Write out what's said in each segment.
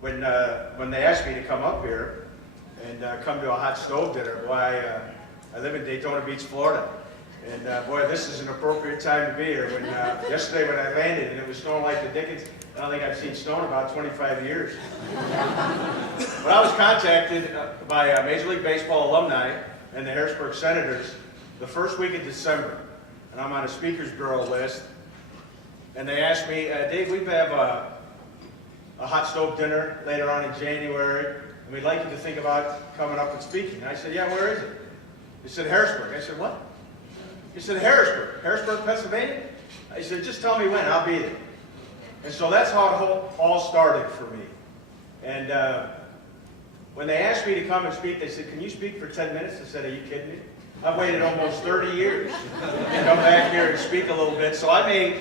when they asked me to come up here and come to a hot stove dinner, boy, I live in Daytona Beach, Florida. And boy, this is an appropriate time to be here. Yesterday when I landed and it was snowing like the dickens, I don't think I've seen snow in about 25 years. But I was contacted by Major League Baseball alumni and the Harrisburg Senators the first week of December. And I'm on a speakers bureau list. And they asked me, Dave, we have a hot stove dinner later on in January, and we'd like you to think about coming up and speaking. And I said, yeah, where is it? He said, Harrisburg. I said, what? He said, Harrisburg, Pennsylvania? I said, just tell me when, I'll be there. And so that's how it all started for me. And when they asked me to come and speak, they said, can you speak for 10 minutes? I said, are you kidding me? I've waited almost 30 years to come back here and speak a little bit. So I may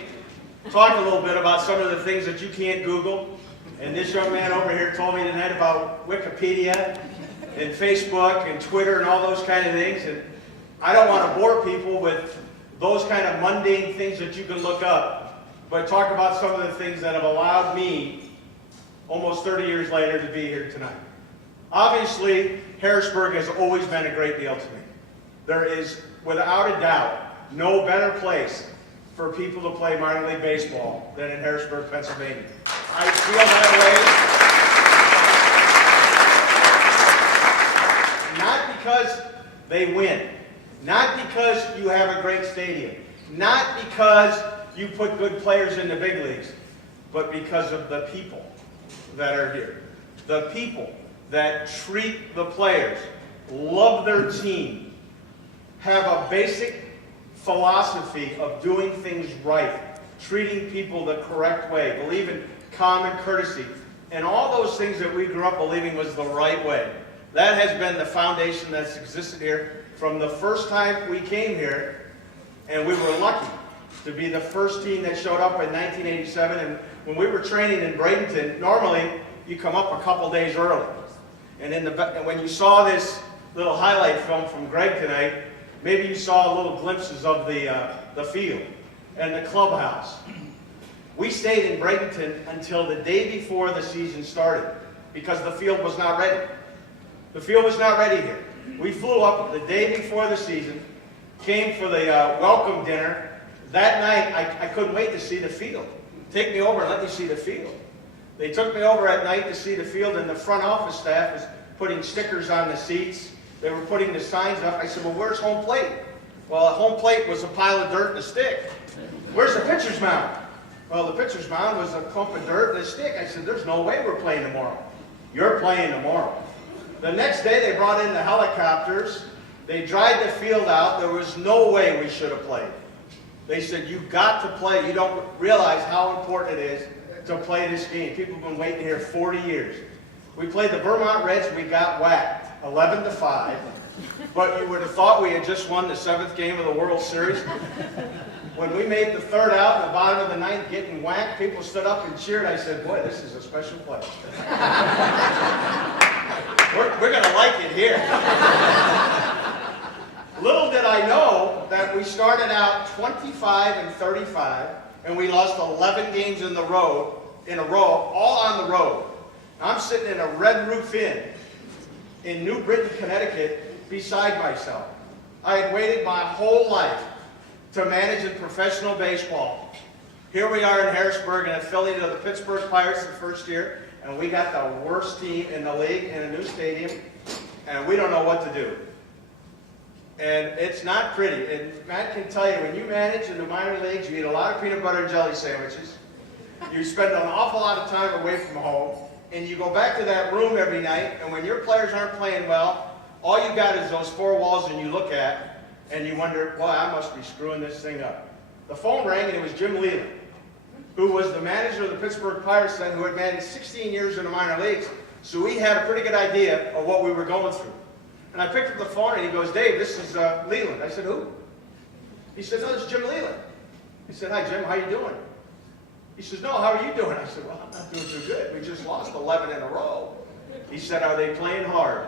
talk a little bit about some of the things that you can't Google. And this young man over here told me tonight about Wikipedia and Facebook and Twitter and all those kind of things. And I don't want to bore people with those kind of mundane things that you can look up, but talk about some of the things that have allowed me, almost 30 years later, to be here tonight. Obviously, Harrisburg has always been a great deal to me. There is, without a doubt, no better place for people to play minor league baseball than in Harrisburg, Pennsylvania. I feel that way. Not because they win. Not because you have a great stadium. Not because you put good players in the big leagues. But because of the people that are here. The people that treat the players, love their team, have a basic philosophy of doing things right, treating people the correct way, believe in common courtesy, and all those things that we grew up believing was the right way. That has been the foundation that's existed here from the first time we came here, and we were lucky to be the first team that showed up in 1987. And when we were training in Bradenton, normally you come up a couple days early. And when you saw this little highlight film from Greg tonight, maybe you saw little glimpses of the field and the clubhouse. We stayed in Bradenton until the day before the season started because the field was not ready. The field was not ready here. We flew up the day before the season, came for the welcome dinner. That night, I couldn't wait to see the field. Take me over and let me see the field. They took me over at night to see the field, and the front office staff was putting stickers on the seats. They were putting the signs up. I said, well, where's home plate? Well, home plate was a pile of dirt and a stick. Where's the pitcher's mound? Well, the pitcher's mound was a clump of dirt and a stick. I said, there's no way we're playing tomorrow. You're playing tomorrow. The next day, they brought in the helicopters. They dried the field out. There was no way we should have played. They said, you've got to play. You don't realize how important it is to play this game. People have been waiting here 40 years. We played the Vermont Reds. We got whacked, 11-5. But you would have thought we had just won the 7th game of the World Series. When we made the third out in the bottom of the ninth, getting whacked, people stood up and cheered. I said, boy, this is a special play. We're going to like it here. Little did I know that we started out 25-35, and we lost 11 games in a row, all on the road. I'm sitting in a Red Roof Inn in New Britain, Connecticut, beside myself. I had waited my whole life to manage in professional baseball. Here we are in Harrisburg, an affiliate of the Pittsburgh Pirates the first year, and we got the worst team in the league in a new stadium, and we don't know what to do. And it's not pretty. And Matt can tell you, when you manage in the minor leagues, you eat a lot of peanut butter and jelly sandwiches. You spend an awful lot of time away from home, and you go back to that room every night, and when your players aren't playing well, all you got is those four walls and you look at, and you wonder, well, I must be screwing this thing up. The phone rang, and it was Jim Leland, who was the manager of the Pittsburgh Pirates then, who had managed 16 years in the minor leagues. So he had a pretty good idea of what we were going through. And I picked up the phone, and he goes, Dave, this is Leland. I said, who? He said, no, this is Jim Leland. He said, hi, Jim, how you doing? He says, no, how are you doing? I said, well, I'm not doing too good. We just lost 11 in a row. He said, are they playing hard?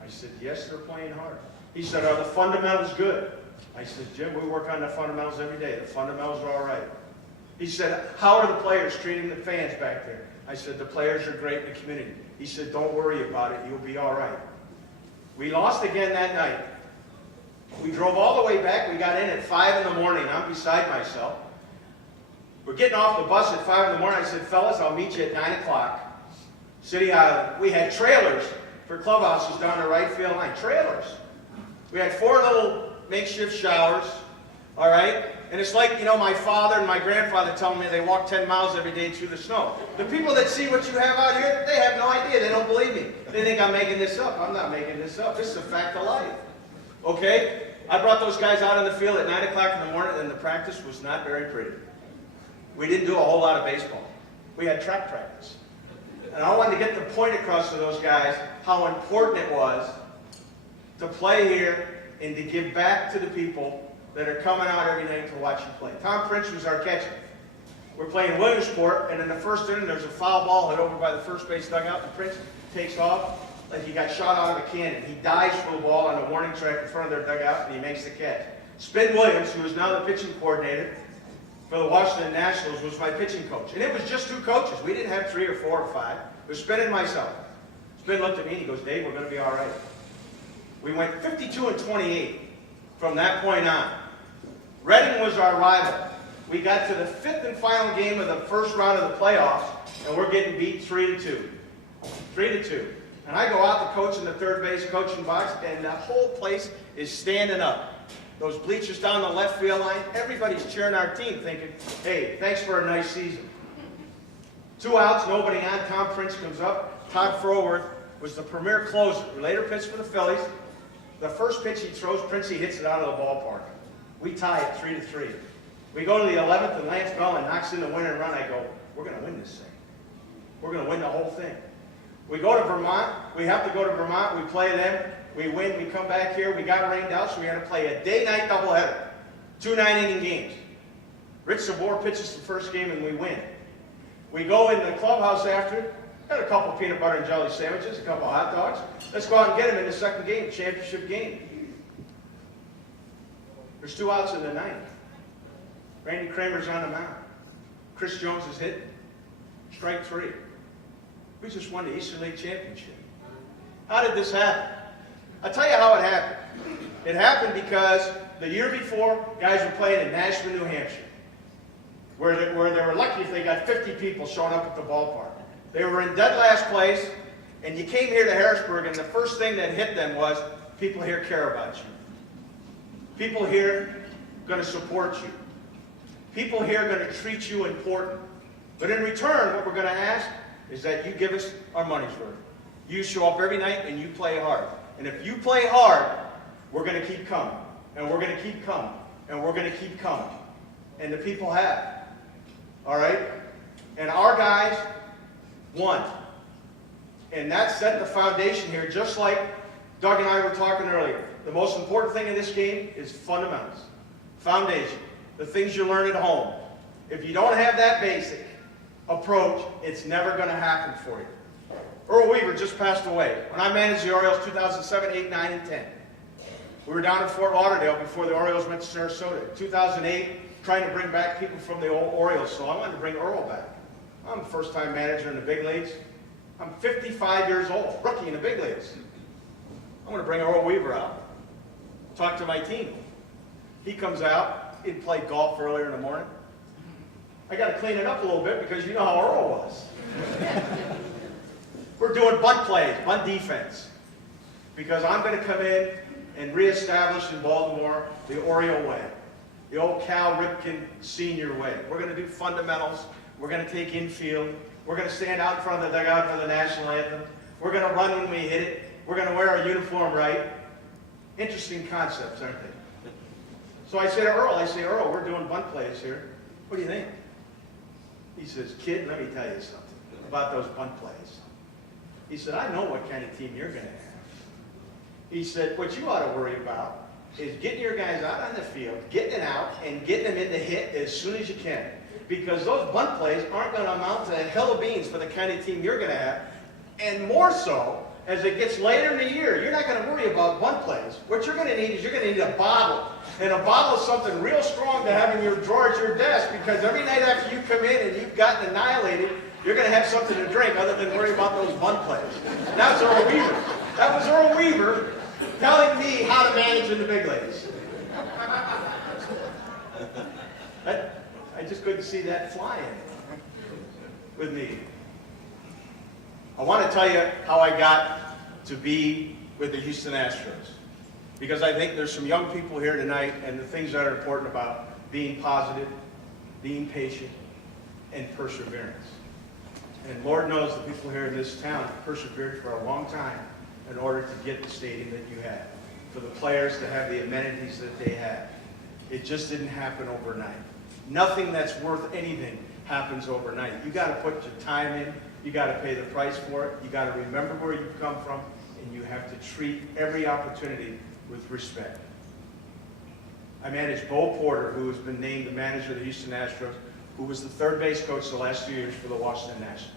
I said, yes, they're playing hard. He said, are the fundamentals good? I said, Jim, we work on the fundamentals every day. The fundamentals are all right. He said, how are the players treating the fans back there? I said, the players are great in the community. He said, don't worry about it. You'll be all right. We lost again that night. We drove all the way back. We got in at 5 in the morning. I'm beside myself. We're getting off the bus at 5 in the morning. I said, fellas, I'll meet you at 9 o'clock. City Island. We had trailers for clubhouses down the right field line. Trailers. We had 4 little makeshift showers. All right? And it's like, you know, my father and my grandfather telling me they walk 10 miles every day through the snow. The people that see what you have out here, they have no idea. They don't believe me. They think I'm making this up. I'm not making this up. This is a fact of life. Okay? I brought those guys out in the field at 9 o'clock in the morning, and the practice was not very pretty. We didn't do a whole lot of baseball. We had track practice. And I wanted to get the point across to those guys how important it was to play here and to give back to the people that are coming out every night to watch you play. Tom Prince was our catcher. We're playing Williamsport, and in the first inning, there's a foul ball hit over by the first base dugout, and Prince takes off like he got shot out of a cannon. He dives for the ball on the warning track in front of their dugout, and he makes the catch. Spin Williams, who is now the pitching coordinator for the Washington Nationals, was my pitching coach. And it was just 2 coaches. We didn't have 3 or 4 or 5. It was Spin and myself. Spin looked at me and he goes, Dave, we're going to be all right. We went 52-28 from that point on. Reading was our rival. We got to the 5th and final game of the first round of the playoffs, and we're getting beat 3-2. 3-2. And I go out to coach in the third base coaching box, and the whole place is standing up. Those bleachers down the left field line, everybody's cheering our team, thinking, hey, thanks for a nice season. 2 outs, nobody on. Tom Prince comes up. Todd Froworth was the premier closer. He later pitched for the Phillies. The first pitch he throws, Princey hits it out of the ballpark. We tie it 3-3. We go to the 11th, and Lance Bellin knocks in the winning run. I go, we're going to win this thing. We're going to win the whole thing. We go to Vermont. We have to go to Vermont. We play them. We win. We come back here. We got rained out, so we had to play a day-night doubleheader. 2 9-inning games. Rich Sabor pitches the first game, and we win. We go in the clubhouse after. Got a couple peanut butter and jelly sandwiches, a couple hot dogs. Let's go out and get them in the second game, championship game. There's 2 outs in the 9th. Randy Kramer's on the mound. Chris Jones is hitting. Strike 3. We just won the Eastern League Championship. How did this happen? I'll tell you how it happened. It happened because the year before, guys were playing in Nashville, New Hampshire, where they were lucky if they got 50 people showing up at the ballpark. They were in dead last place, and you came here to Harrisburg, and the first thing that hit them was, people here care about you. People here are going to support you. People here are going to treat you important. But in return, what we're going to ask is that you give us our money's worth. You show up every night and you play hard. And if you play hard, we're going to keep coming. And we're going to keep coming. And we're going to keep coming. And the people have. All right? And our guys won. And that set the foundation here, just like Doug and I were talking earlier. The most important thing in this game is fundamentals. Foundation. The things you learn at home. If you don't have that basic approach, it's never going to happen for you. Earl Weaver just passed away. When I managed the Orioles 2007, 8, 9, and 10. We were down in Fort Lauderdale before the Orioles went to Sarasota. 2008, trying to bring back people from the old Orioles, so I wanted to bring Earl back. I'm a first-time manager in the big leagues. I'm 55 years old, rookie in the big leagues. I'm going to bring Earl Weaver out, talk to my team. He comes out. He'd played golf earlier in the morning. I got to clean it up a little bit because you know how Earl was. We're doing bunt plays, bunt defense, because I'm going to come in and reestablish in Baltimore the Oriole way, the old Cal Ripken senior way. We're going to do fundamentals. We're going to take infield. We're going to stand out in front of the dugout for the national anthem. We're going to run when we hit it. We're going to wear our uniform right. Interesting concepts, aren't they? So I say to Earl, we're doing bunt plays here. What do you think? He says, kid, let me tell you something about those bunt plays. He said, I know what kind of team you're going to have. He said, what you ought to worry about is getting your guys out on the field, getting it out, and getting them in the hit as soon as you can. Because those bunt plays aren't going to amount to a hill of beans for the kind of team you're going to have. And more so, as it gets later in the year, you're not going to worry about bunt plays. What you're going to need is you're going to need a bottle. And a bottle is something real strong to have in your drawer at your desk, because every night after you come in and you've gotten annihilated, you're going to have something to drink other than worry about those bunt plays. And that was Earl Weaver. That was Earl Weaver telling me how to manage in the big leagues. I just couldn't see that flying with me. I want to tell you how I got to be with the Houston Astros, because I think there's some young people here tonight, and the things that are important about being positive, being patient, and perseverance. And Lord knows the people here in this town have persevered for a long time in order to get the stadium that you have, for the players to have the amenities that they have. It just didn't happen overnight. Nothing that's worth anything happens overnight. You got to put your time in. You got to pay the price for it. You got to remember where you've come from, and you have to treat every opportunity with respect. I managed Bo Porter, who has been named the manager of the Houston Astros, who was the third base coach the last 2 years for the Washington Nationals.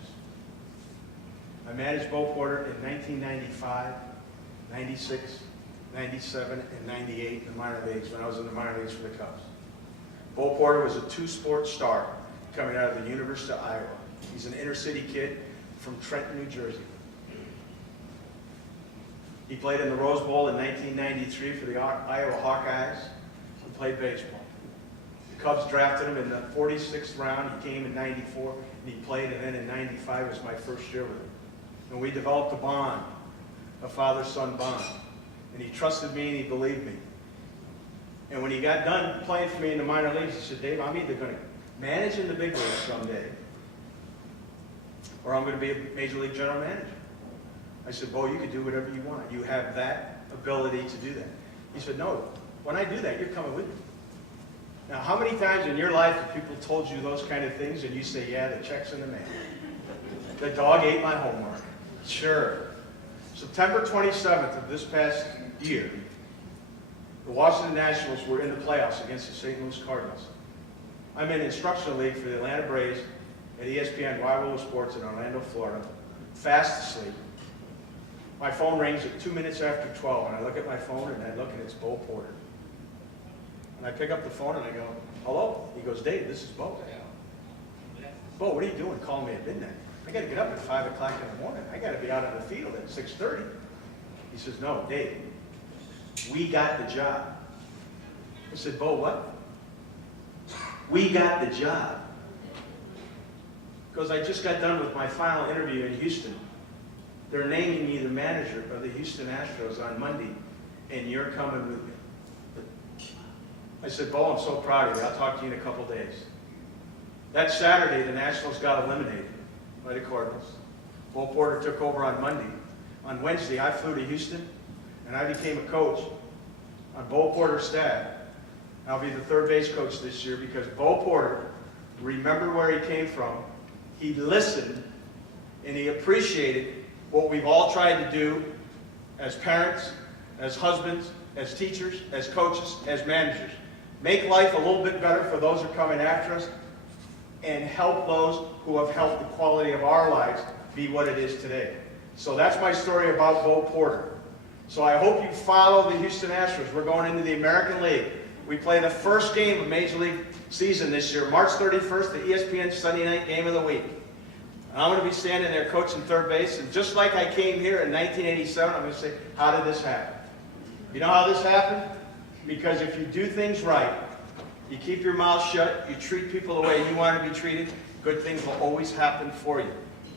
I managed Bo Porter in 1995, 96, 97, and 98 in the minor leagues, when I was in the minor leagues for the Cubs. Bo Porter was a two-sport star coming out of the University of Iowa. He's an inner-city kid from Trenton, New Jersey. He played in the Rose Bowl in 1993 for the Iowa Hawkeyes and played baseball. The Cubs drafted him in the 46th round. He came in 94, and he played, and then in 95 was my first year with him. And we developed a bond, a father-son bond. And he trusted me and he believed me. And when he got done playing for me in the minor leagues, he said, Dave, I'm either going to manage in the big leagues someday, or I'm going to be a major league general manager. I said, Bo, you can do whatever you want. You have that ability to do that. He said, no, when I do that, you're coming with me. Now, how many times in your life have people told you those kind of things and you say, yeah, the check's in the mail? The dog ate my homework. Sure. September 27th of this past year, the Washington Nationals were in the playoffs against the St. Louis Cardinals. I'm in instructional league for the Atlanta Braves at ESPN Wide World of Sports in Orlando, Florida, fast asleep. My phone rings at 2 minutes after 12, and I look at my phone, and I look, and it's Bo Porter. And I pick up the phone, and I go, hello? He goes, Dave, this is Bo. Bo, what are you doing calling me at midnight? I got to get up at 5 o'clock in the morning. I got to be out on the field at 6:30. He says, no, Dave, we got the job. I said, Bo, what? We got the job. Because I just got done with my final interview in Houston. They're naming me the manager of the Houston Astros on Monday, and you're coming with me. I said, Bo, I'm so proud of you. I'll talk to you in a couple days. That Saturday, the Nationals got eliminated by the Cardinals. Bo Porter took over on Monday. On Wednesday, I flew to Houston, and I became a coach on Bo Porter's staff. I'll be the third base coach this year because Bo Porter remembered where he came from. He listened, and he appreciated what we've all tried to do as parents, as husbands, as teachers, as coaches, as managers. Make life a little bit better for those who are coming after us, and help those who have helped the quality of our lives be what it is today. So that's my story about Bo Porter. So I hope you follow the Houston Astros. We're going into the American League. We play the first game of Major League season this year, March 31st, the ESPN Sunday night game of the week. And I'm going to be standing there coaching third base, and just like I came here in 1987, I'm going to say, how did this happen? You know how this happened? Because if you do things right, you keep your mouth shut, you treat people the way you want to be treated, good things will always happen for you.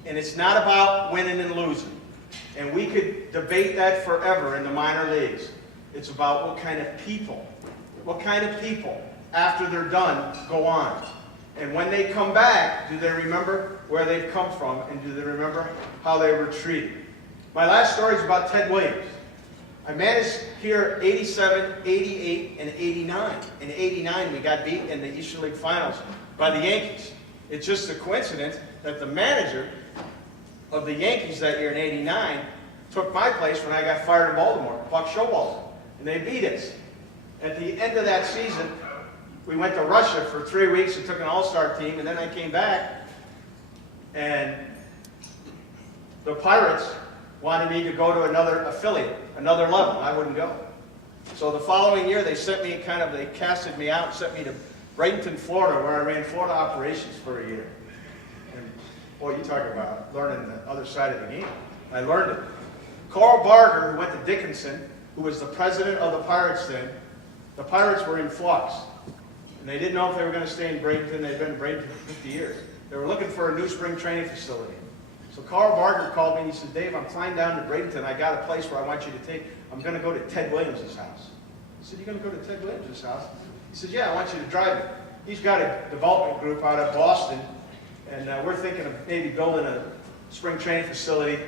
And it's not about winning and losing. And we could debate that forever in the minor leagues. It's about what kind of people, after they're done, go on. And when they come back, do they remember where they've come from, and do they remember how they were treated? My last story is about Ted Williams. I managed here 87, 88, and 89. In 89, we got beat in the Eastern League Finals by the Yankees. It's just a coincidence that the manager of the Yankees that year in 89 took my place when I got fired in Baltimore, Buck Showalter, and they beat us. At the end of that season, we went to Russia for 3 weeks and took an all-star team, and then I came back, and the Pirates wanted me to go to another affiliate, another level. I wouldn't go. So the following year, they casted me out and sent me to Bradenton, Florida, where I ran Florida operations for a year. And boy, you talk about learning the other side of the game. I learned it. Carl Barger, who went to Dickinson, who was the president of the Pirates then, the Pirates were in flux. And they didn't know if they were going to stay in Bradenton. They'd been in Bradenton for 50 years. They were looking for a new spring training facility. So Carl Barger called me and he said, Dave, I'm flying down to Bradenton. I got a place where I want you to take. I'm going to go to Ted Williams' house. I said, you're going to go to Ted Williams' house? He said, yeah, I want you to drive it. He's got a development group out of Boston, and we're thinking of maybe building a spring training facility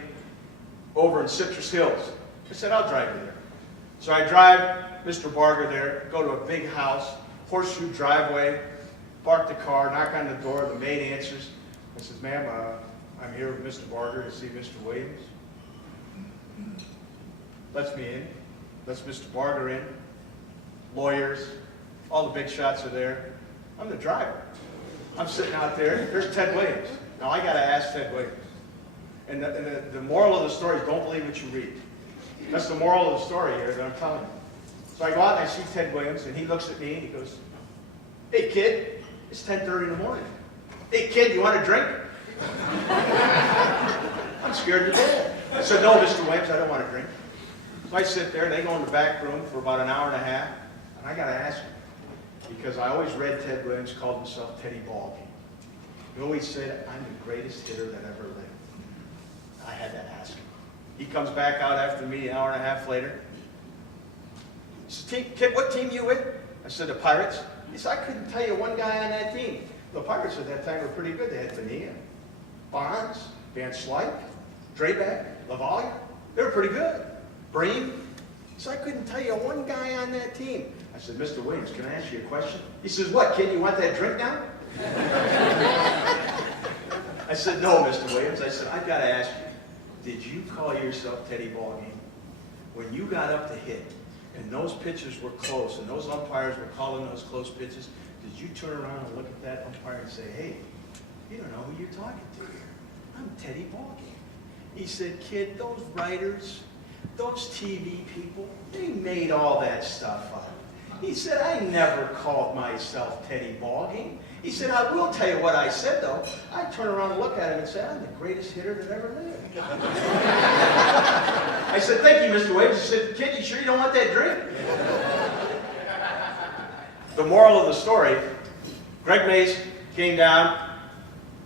over in Citrus Hills. I said, I'll drive you there. So I drive Mr. Barger there, go to a big house, horseshoe driveway, park the car, knock on the door, the maid answers. I says, ma'am, I'm here with Mr. Barger to see Mr. Williams. Lets me in, lets Mr. Barger in, lawyers, all the big shots are there. I'm the driver. I'm sitting out there, there's Ted Williams. Now I gotta ask Ted Williams. And the moral of the story is don't believe what you read. That's the moral of the story here that I'm telling you. So I go out and I see Ted Williams, and he looks at me and he goes, hey kid, it's 10:30 in the morning. Hey kid, you want a drink? I'm scared to death. I said, no, Mr. Williams, I don't want a drink. So I sit there, and they go in the back room for about an hour and a half, and I got to ask him, because I always read Ted Williams called himself Teddy Ballgame. He always said, I'm the greatest hitter that ever lived. I had to ask him. He comes back out after me an hour and a half later. He said, kid, what team you with? I said, the Pirates. He said, I couldn't tell you one guy on that team. The Pirates at that time were pretty good. They had Bonilla, Bonds, Van Slyke, Drayback, Lavalley. They were pretty good. Breen. He said, I couldn't tell you one guy on that team. I said, Mr. Williams, can I ask you a question? He says, what, kid, you want that drink now? I said, no, Mr. Williams. I said, I've got to ask you, did you call yourself Teddy Ballgame? When you got up to hit, and those pitches were close, and those umpires were calling those close pitches, did you turn around and look at that umpire and say, hey, you don't know who you're talking to here. I'm Teddy Ballgame. He said, kid, those writers, those TV people, they made all that stuff up. He said, I never called myself Teddy Ballgame. He said, I will tell you what I said, though. I'd turn around and look at him and say, I'm the greatest hitter that ever lived. I said, thank you, Mr. Williams. He said, kid, you sure you don't want that drink? The moral of the story, Greg Mays came down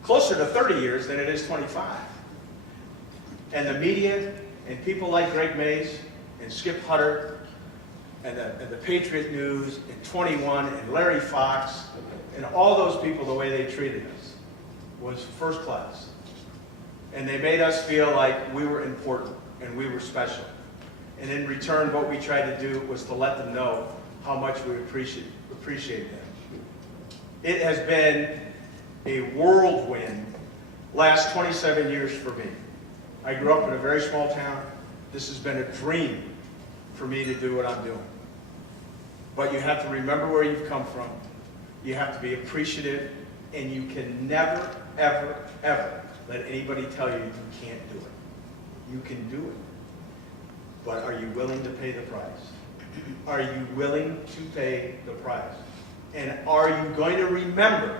closer to 30 years than it is 25. And the media and people like Greg Mays and Skip Hutter and the Patriot News and 21 and Larry Fox and all those people, the way they treated us was first class. And they made us feel like we were important and we were special. And in return, what we tried to do was to let them know how much we appreciate them. It has been a whirlwind last 27 years for me. I grew up in a very small town. This has been a dream for me to do what I'm doing. But you have to remember where you've come from. You have to be appreciative, and you can never, ever, ever let anybody tell you you can't do it. You can do it. But are you willing to pay the price? Are you willing to pay the price? And are you going to remember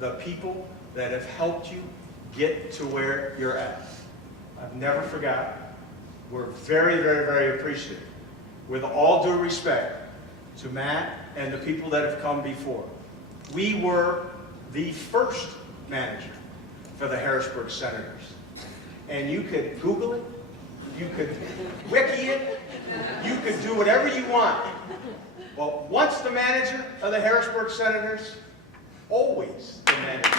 the people that have helped you get to where you're at? I've never forgotten. We're very, very, very appreciative. With all due respect to Matt and the people that have come before. We were the first manager for the Harrisburg Senators. And you could Google it, you could wiki it, you could do whatever you want. But once the manager of the Harrisburg Senators, always the manager.